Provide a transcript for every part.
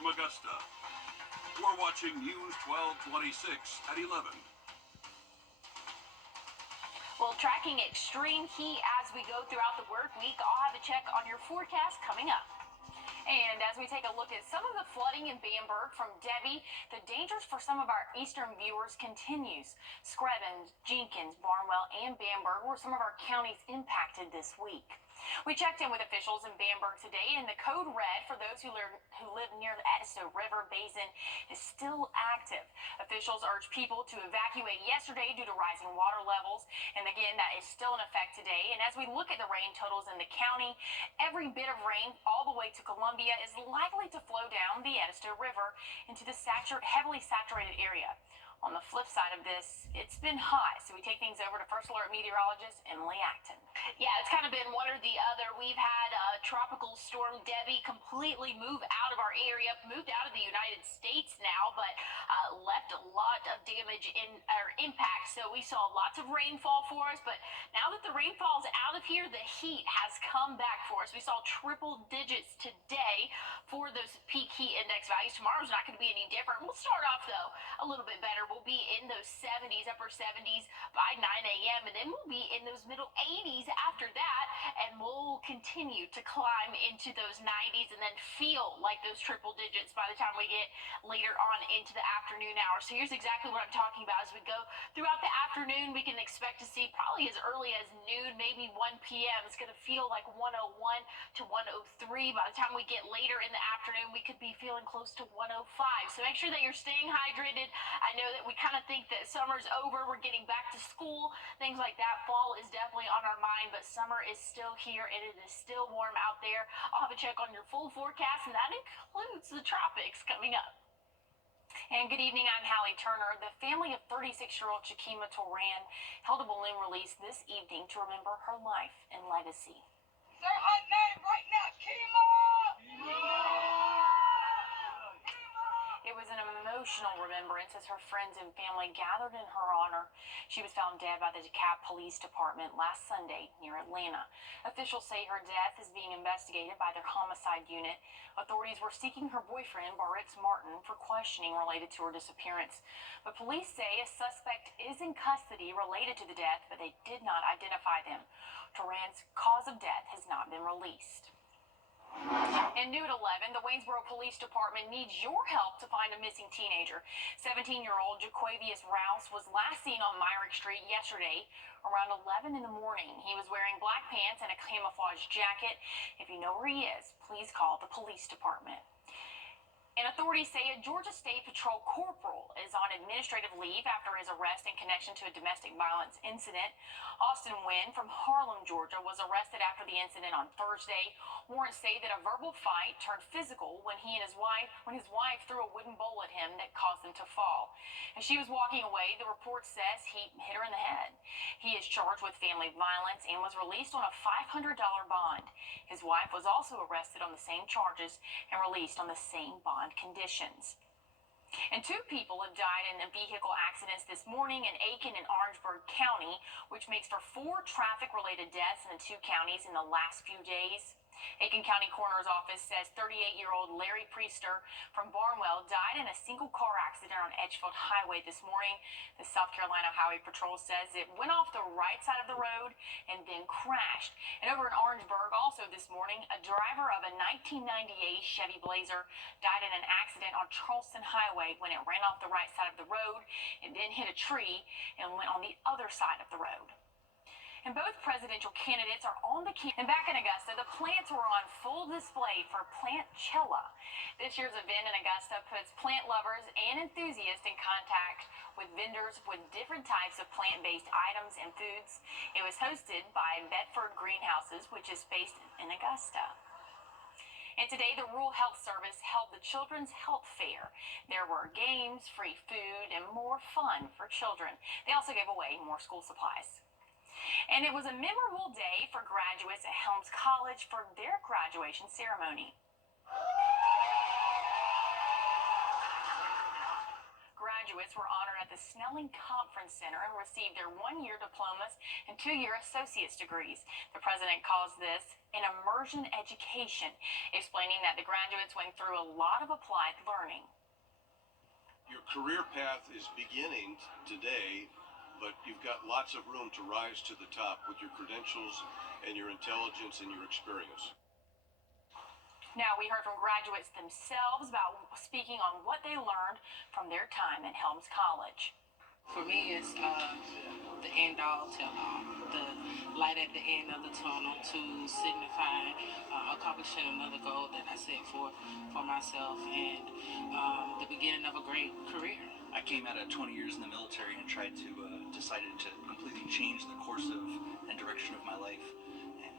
from Augusta. We're watching News 1226 at 11. Well, tracking extreme heat as we go throughout the work week, I'll have a check on your forecast coming up. And as we take a look at some of the flooding in Bamberg from Debbie, the dangers for some of our eastern viewers continues. Screven, Jenkins, Barnwell, and Bamberg were some of our counties impacted this week. We checked in with officials in Bamberg today, and the code red for those who live near the Wrdw River Basin is still active. Officials urged people to evacuate yesterday due to rising water levels, and again, that is still in effect today. And as we look at the rain totals in the county, every bit of rain all the way to Columbia is likely to flow down the Wrdw River into the heavily saturated area. On the flip side of this, it's been hot, so we take things over to First Alert meteorologist Emily Acton. Yeah, it's kind of been one or the other. We've had Tropical Storm Debbie completely move out of our area, moved out of the United States now, but left a lot of damage or impact. So we saw lots of rainfall for us, but now that the rainfall's out of here, the heat has come back for us. We saw triple digits today for those peak heat index values. Tomorrow's not going to be any different. We'll start off, though, a little bit better. We'll be in those 70s, upper 70s by 9 a.m., and then we'll be in those middle 80s after that, and we'll continue to climb into those 90s and then feel like those triple digits by the time we get later on into the afternoon hours. So here's exactly what I'm talking about. As we go throughout the afternoon, we can expect to see probably as early as noon, maybe 1 p.m. It's going to feel like 101 to 103. By the time we get later in the afternoon, we could be feeling close to 105. So make sure that you're staying hydrated. I know that we kind of think that summer's over, we're getting back to school, things like that. Fall is definitely on our mind, but summer is still here and it is still warm out there. I'll have a check on your full forecast, and that includes the tropics coming up. And good evening, I'm Hallie Turner. The family of 36-year-old Chikima Toran held a balloon release this evening to remember her life and legacy. Say her name right now, Kima! It was an emotional remembrance as her friends and family gathered in her honor. She was found dead by the DeKalb Police Department last Sunday near Atlanta. Officials say her death is being investigated by their homicide unit. Authorities were seeking her boyfriend, Barrix Martin, for questioning related to her disappearance. But police say a suspect is in custody related to the death, but they did not identify them. Toran's cause of death has not been released. And new at 11, the Waynesboro Police Department needs your help to find a missing teenager. 17-year-old Jaquavius Rouse was last seen on Myrick Street yesterday around 11 in the morning. He was wearing black pants and a camouflage jacket. If you know where he is, please call the police department. And authorities say a Georgia State Patrol corporal is on administrative leave after his arrest in connection to a domestic violence incident. Austin Wynn from Harlem, Georgia, was arrested after the incident on Thursday. Warrants say that a verbal fight turned physical when his wife threw a wooden bowl at him that caused him to fall. As she was walking away, the report says he hit her in the head. He is charged with family violence and was released on a $500 bond. His wife was also arrested on the same charges and released on the same bond conditions. And 2 people have died in vehicle accidents this morning in Aiken and Orangeburg County, which makes for 4 traffic-related deaths in the 2 counties in the last few days. Aiken County Coroner's Office says 38-year-old Larry Priester from Barnwell died in a single-car accident on Edgefield Highway this morning. The South Carolina Highway Patrol says it went off the right side of the road and then crashed. And over in Orangeburg, also this morning, a driver of a 1998 Chevy Blazer died in an accident on Charleston Highway when it ran off the right side of the road and then hit a tree and went on the other side of the road. And both presidential candidates are on the campus. And back in Augusta, the plants were on full display for Plantchella. This year's event in Augusta puts plant lovers and enthusiasts in contact with vendors with different types of plant-based items and foods. It was hosted by Bedford Greenhouses, which is based in Augusta. And today, the Rural Health Service held the Children's Health Fair. There were games, free food, and more fun for children. They also gave away more school supplies. And it was a memorable day for graduates at Helms College for their graduation ceremony. graduates were honored at the Snelling Conference Center and received their one-year diplomas and two-year associate's degrees. The president calls this an immersion education, explaining that the graduates went through a lot of applied learning. Your career path is beginning today, but you've got lots of room to rise to the top with your credentials and your intelligence and your experience. Now, we heard from graduates themselves about speaking on what they learned from their time at Helms College. For me, it's the end all tell all, the light at the end of the tunnel to signify accomplishing another goal that I set for myself and the beginning of a great career. I came out of 20 years in the military and decided to completely change the course of and direction of my life,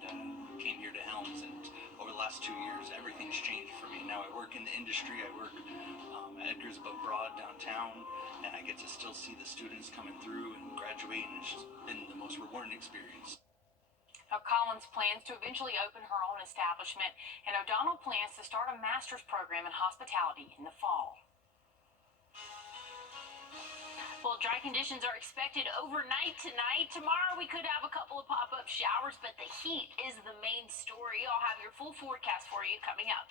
and came here to Helms, and over the last 2 years everything's changed for me. Now I work in the industry, I work at Edgar's above Broad downtown, and I get to still see the students coming through and graduate, and it's just been the most rewarding experience. Now, Collins plans to eventually open her own establishment, and O'Donnell plans to start a master's program in hospitality in the fall. Well, dry conditions are expected overnight tonight. Tomorrow we could have a couple of pop-up showers, but the heat is the main story. I'll have your full forecast for you coming up.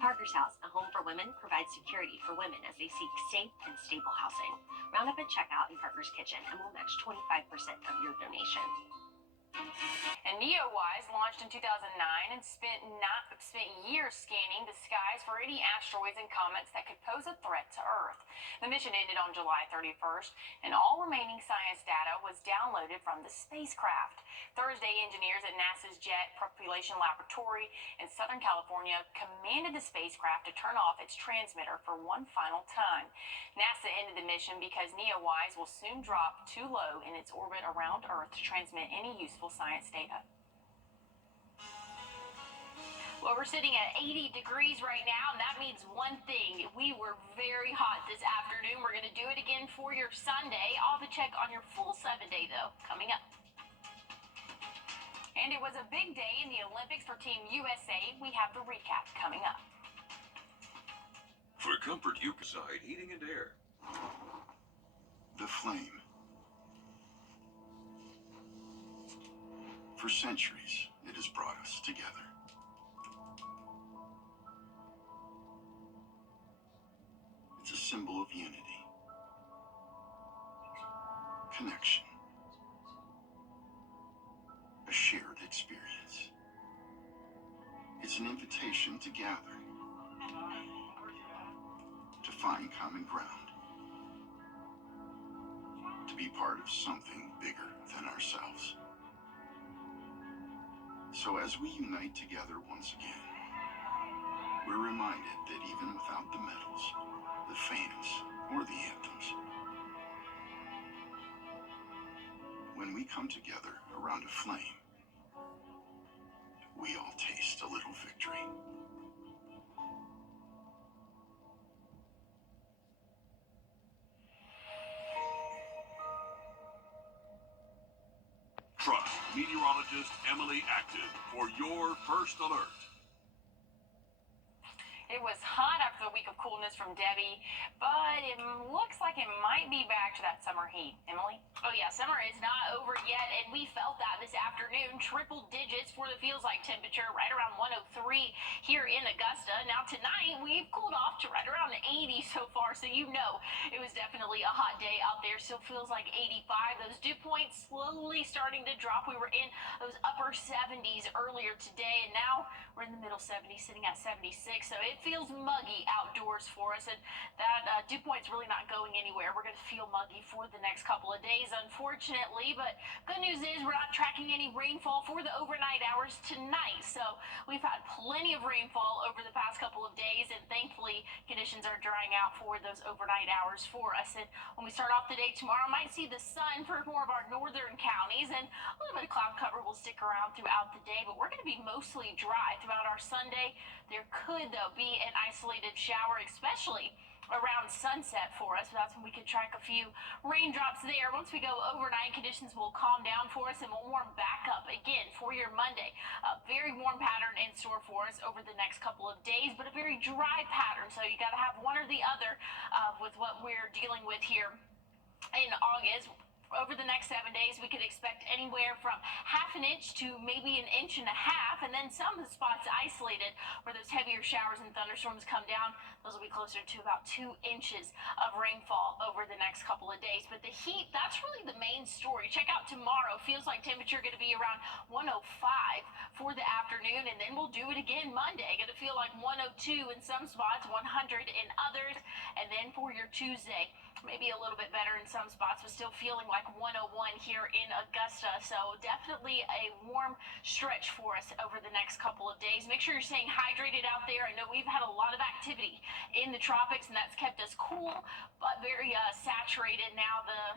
Parker's House, a home for women, provides security for women as they seek safe and stable housing. Round up at checkout in Parker's Kitchen and we'll match 25% of your donation. And NeoWise launched in 2009 and spent years scanning the skies for any asteroids and comets that could pose a threat to Earth. The mission ended on July 31st, and all remaining science data was downloaded from the spacecraft. Thursday, engineers at NASA's Jet Propulsion Laboratory in Southern California commanded the spacecraft to turn off its transmitter for one final time. NASA ended the mission because NeoWise will soon drop too low in its orbit around Earth to transmit any useful science data. Well, we're sitting at 80 degrees right now, and that means one thing. We were very hot this afternoon. We're going to do it again for your Sunday. I'll have to check on your full 7-day, though, coming up. And it was a big day in the Olympics for Team USA. We have the recap coming up. For comfort, you decide heating and air. The flame. For centuries, it has brought us together. It's a symbol of unity, connection, a shared experience. It's an invitation to gather, to find common ground, to be part of something bigger than ourselves. So as we unite together once again, we're reminded that even without the medals, the fans, or the anthems, when we come together around a flame, we all taste a little victory. Trust meteorologist Emily Active for your first alert. It was hot after the week of coolness from Debbie, but it looks like it might be back to that summer heat. Emily? Oh yeah, summer is not over yet, and we felt that this afternoon. Triple digits for the feels-like temperature, right around 103 here in Augusta. Now tonight, we've cooled off to right around 80 so far, so you know it was definitely a hot day out there. Still feels like 85. Those dew points slowly starting to drop. We were in those upper 70s earlier today, and now we're in the middle 70s, sitting at 76, so it feels muggy outdoors for us, and that dew point's really not going anywhere. We're going to feel muggy for the next couple of days, unfortunately, but good news is we're not tracking any rainfall for the overnight hours tonight, so we've had plenty of rainfall over the past couple of days, and thankfully conditions are drying out for those overnight hours for us. And when we start off the day tomorrow, might see the sun for more of our northern counties, and a little bit of cloud cover will stick around throughout the day, but we're going to be mostly dry throughout our Sunday. There could, though, be an isolated shower, especially around sunset for us. So that's when we could track a few raindrops there. Once we go overnight, conditions will calm down for us and will warm back up again for your Monday. A very warm pattern in store for us over the next couple of days, but a very dry pattern. So you got to have one or the other with what we're dealing with here in August. Over the next 7 days, we could expect anywhere from half an inch to maybe an inch and a half, and then some spots isolated where those heavier showers and thunderstorms come down. Those will be closer to about 2 inches of rainfall over the next couple of days. But the heat, that's really the main story. Check out tomorrow. Feels like temperature going to be around 105 for the afternoon, and then we'll do it again Monday. Going to feel like 102 in some spots, 100 in others, and then for your Tuesday, maybe a little bit better in some spots, but still feeling like 101 here in Augusta. So definitely a warm stretch for us over the next couple of days. Make sure you're staying hydrated out there. I know we've had a lot of activity in the tropics, and that's kept us cool, but very saturated. Now the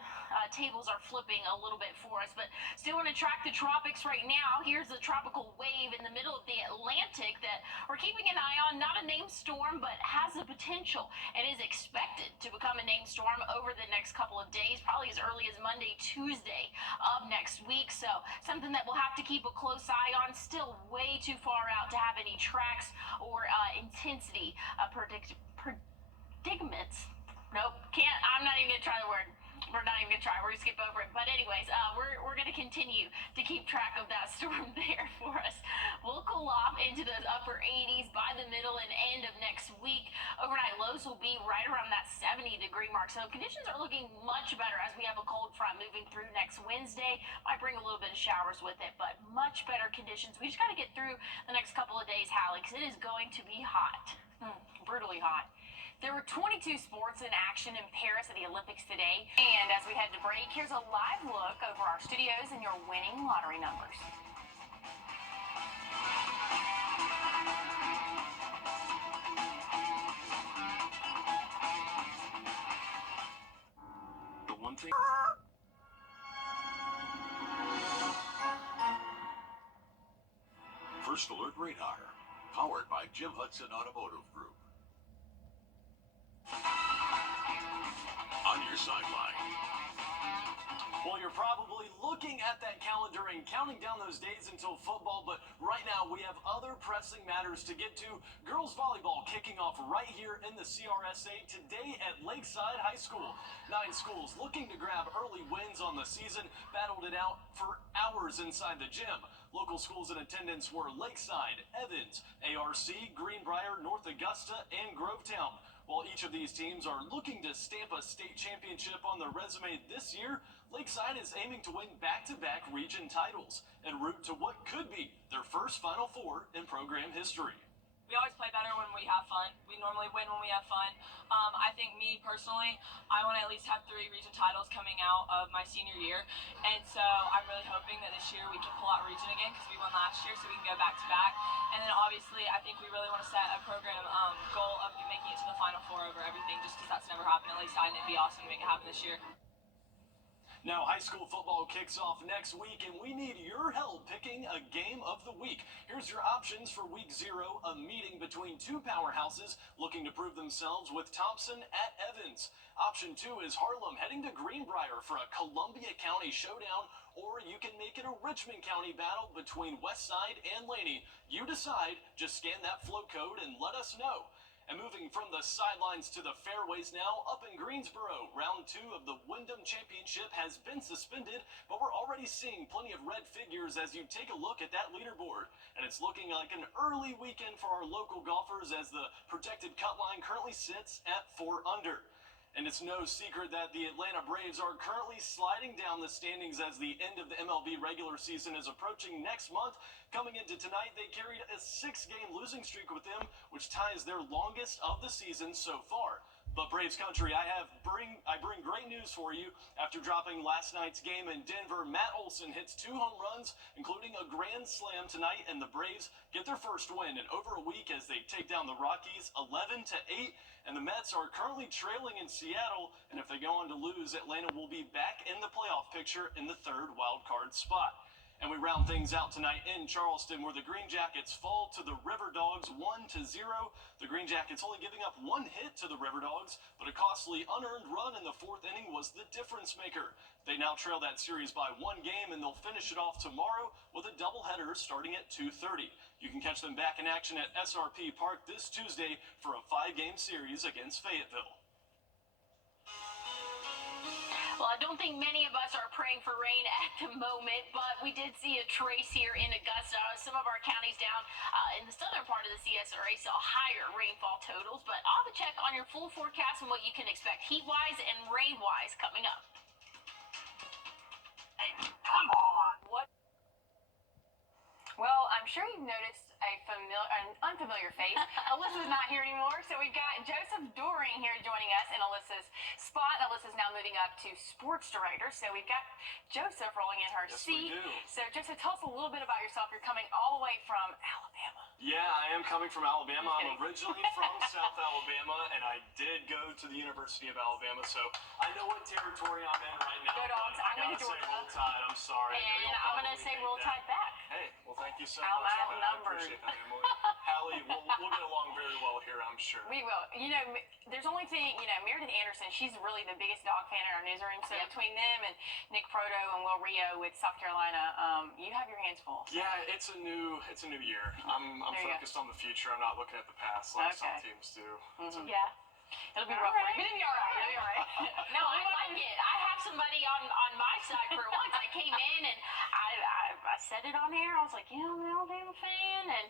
tables are flipping a little bit for us, but still want to track the tropics right now. Here's a tropical wave in the middle of the Atlantic that we're keeping an eye on. Not a named storm, but has the potential and is expected to become a named storm over the next couple of days, probably as early as Monday, Tuesday of next week. So something that we'll have to keep a close eye on. Still way too far out to have any tracks or intensity predicaments. Nope, can't. I'm not even gonna try the word. We're not even gonna try. We're gonna skip over it. But anyways, we're gonna continue to keep track of that storm there for us. We'll cool off into those upper 80s by the middle and end of next week. Overnight lows will be right around that 70-degree mark. So conditions are looking much better as we have a cold front moving through next Wednesday. Might bring a little bit of showers with it, but much better conditions. We just got to get through the next couple of days, Hallie, because it is going to be hot, brutally hot. There were 22 sports in action in Paris at the Olympics today. And as we head to break, here's a live look over our studios and your winning lottery numbers. The one thing. First Alert Radar, powered by Jim Hudson Automotive Group. On your sideline. Well, you're probably looking at that calendar and counting down those days until football, but right now we have other pressing matters to get to. Girls volleyball kicking off right here in the CRSA today at Lakeside High School. 9 schools looking to grab early wins on the season, battled it out for hours inside the gym. Local schools in attendance were Lakeside, Evans, ARC, Greenbrier, North Augusta, and Grovetown. While each of these teams are looking to stamp a state championship on their resume this year, Lakeside is aiming to win back-to-back region titles en route to what could be their first Final Four in program history. We always play better when we have fun. We normally win when we have fun. I think me personally, I want to at least have 3 region titles coming out of my senior year. And so I'm really hoping that this year we can pull out region again because we won last year, so we can go back to back. And then obviously I think we really want to set a program goal of making it to the Final Four over everything, just because that's never happened at Lakeside, and it'd be awesome to make it happen this year. Now, high school football kicks off next week, and we need your help picking a game of the week. Here's your options for week 0, a meeting between 2 powerhouses looking to prove themselves with Thompson at Evans. Option 2 is Harlem heading to Greenbrier for a Columbia County showdown, or you can make it a Richmond County battle between Westside and Laney. You decide. Just scan that flow code and let us know. And moving from the sidelines to the fairways now, up in Greensboro, round 2 of the Wyndham Championship has been suspended, but we're already seeing plenty of red figures as you take a look at that leaderboard. And it's looking like an early weekend for our local golfers as the projected cut line currently sits at 4 under. And it's no secret that the Atlanta Braves are currently sliding down the standings as the end of the MLB regular season is approaching next month. Coming into tonight, they carried a 6-game losing streak with them, which ties their longest of the season so far. But Braves country, I bring great news for you. After dropping last night's game in Denver, Matt Olson hits 2 home runs, including a grand slam tonight, and the Braves get their first win in over a week as they take down the Rockies 11-8. And the Mets are currently trailing in Seattle, and if they go on to lose, Atlanta will be back in the playoff picture in the 3rd wild card spot. And we round things out tonight in Charleston, where the Green Jackets fall to the River Dogs 1-0. The Green Jackets only giving up one hit to the River Dogs, but a costly unearned run in the fourth inning was the difference maker. They now trail that series by one game, and they'll finish it off tomorrow with a doubleheader starting at 2:30. You can catch them back in action at SRP Park this Tuesday for a 5-game series against Fayetteville. Well, I don't think many of us are praying for rain at the moment, but we did see a trace here in Augusta. Some of our counties down in the southern part of the CSRA saw higher rainfall totals, but I'll have a check on your full forecast and what you can expect heat-wise and rain-wise coming up. Hey, come on! What? Well, I'm sure you've noticed an unfamiliar face. Alyssa's not here anymore, so we've got Joseph Doring here joining us in Alyssa's spot. Alyssa's now moving up to sports director, so we've got Joseph rolling in her seat. We do. So, Joseph, tell us a little bit about yourself. You're coming all the way from Alabama. Yeah, I am coming from Alabama. I'm originally from South Alabama, and I did go to the University of Alabama, so I know what territory I'm in right now. Go Dogs. I'm going to say Georgia. Roll Tide. I'm sorry. And I'm going to say Roll Tide back. Hey, well, thank you so I'm much. outnumbered. I appreciate that, Emily. Hallie, we'll get along very well here, I'm sure. We will. You know, there's only thing, Meredith Anderson, she's really the biggest dog fan in our newsroom. So between them and Nick Proto and Will Rio with South Carolina, you have your hands full. Yeah, it's a new year. I'm focused on the future. I'm not looking at the past like some teams do. Yeah. It'll be rough for you, but it'll be all right. It'll be all right. No, I like it. I have somebody on my side for once. I came in and I said it on air. I was like, I'm an Alabama fan, and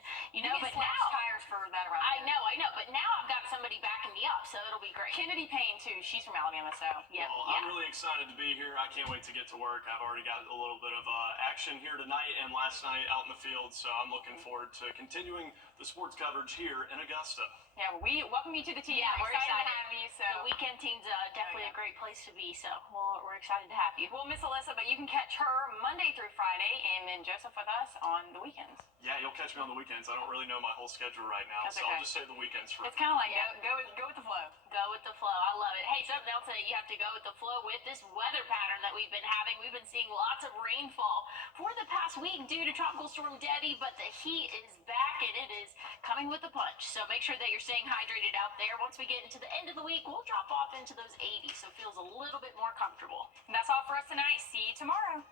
but now tires for that around. I know, but now I've got somebody backing me up, so it'll be great. Kennedy Payne too. She's from Alabama, so yeah. Well, I'm really excited to be here. I can't wait to get to work. I've already got a little bit of action here tonight and last night out in the field, so I'm looking forward to continuing the sports coverage here in Augusta. Yeah, we welcome you to the team. Yeah, we're excited to have you. So the weekend team's definitely a great place to be. So we're excited to have you. Well, Miss Alyssa, but you can catch her Monday through Friday, and then Joseph with us on the weekends. Yeah, you'll catch me on the weekends. I don't really know my whole schedule right now, so I'll just say the weekends for. It's kind of like go with the flow. Go with the flow. I love it. Hey, something else that you have to go with the flow with this weather pattern that we've been having. We've been seeing lots of rainfall for the past week due to Tropical Storm Debbie, but the heat is back and it is coming with a punch. So make sure that you're staying hydrated out there. Once we get into the end of the week, we'll drop off into those 80s, so it feels a little bit more comfortable. And that's all for us tonight. See you tomorrow.